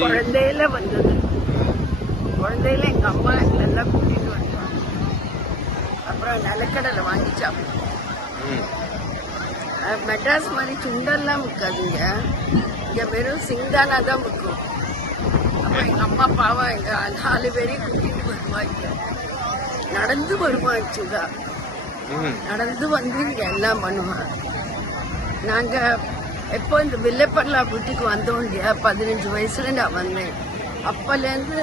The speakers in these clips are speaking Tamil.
குழந்தையில வந்தது. குழந்தையில எங்க அம்மா எல்லாம் கூட்டிட்டு வந்தாங்க. அப்புறம் நிலக்கடலை வாங்கி சாப்பிட்டோம். மெட்ராஸ் மாதிரி சுண்டெல்லாம் விற்காதுங்க, இங்க வெறும் சிங்கானா தான் விற்கும். அப்ப எங்க அம்மா பாவம் எங்க 4 பேரையும் கூட்டிட்டு வருவாங்க. நடந்து வருவாங்க சுதா, நடந்து வந்து இங்க எல்லாம் பண்ணுவாங்க. நாங்க எப்போ இந்த வில்லைப்பல்லா வீட்டுக்கு வந்தோம் இல்லையா, 15 வயசுல நான் வந்தேன். அப்பலேருந்து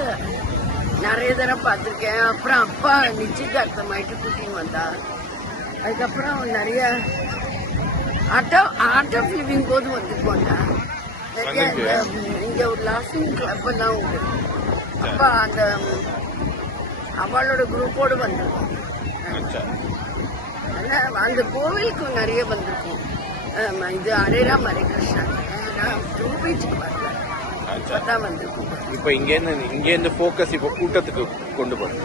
நிறைய தடவை பார்த்துருக்கேன். அப்புறம் அப்பா நிச்சயதார்த்தம் ஆயிட்டு கூட்டின்னு வந்தா. அதுக்கப்புறம் நிறைய ஆர்ட் ஆஃப் லிவிங் போது வந்துருக்கோங்க. நிறைய இங்க ஒரு லாஃபிங் கிளப் எல்லாம் உண்டு. அப்ப அந்த அவளோட குரூப்போடு வந்திருக்கோம். அந்த கோவிலுக்கு நிறைய வந்திருக்கோம். இது ஹரேராம் ஹரே கிருஷ்ணா பீச்சுக்கு வரல, அதான் வந்திருக்கோம். இப்ப இங்கேருந்து ஃபோக்கஸ் இப்ப கூட்டத்துக்கு கொண்டு போறோம்.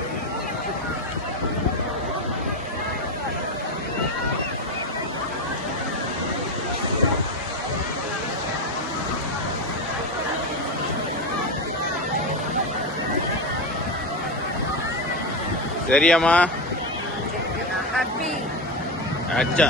சரியாம்மா? ஹாப்பி. அச்சா.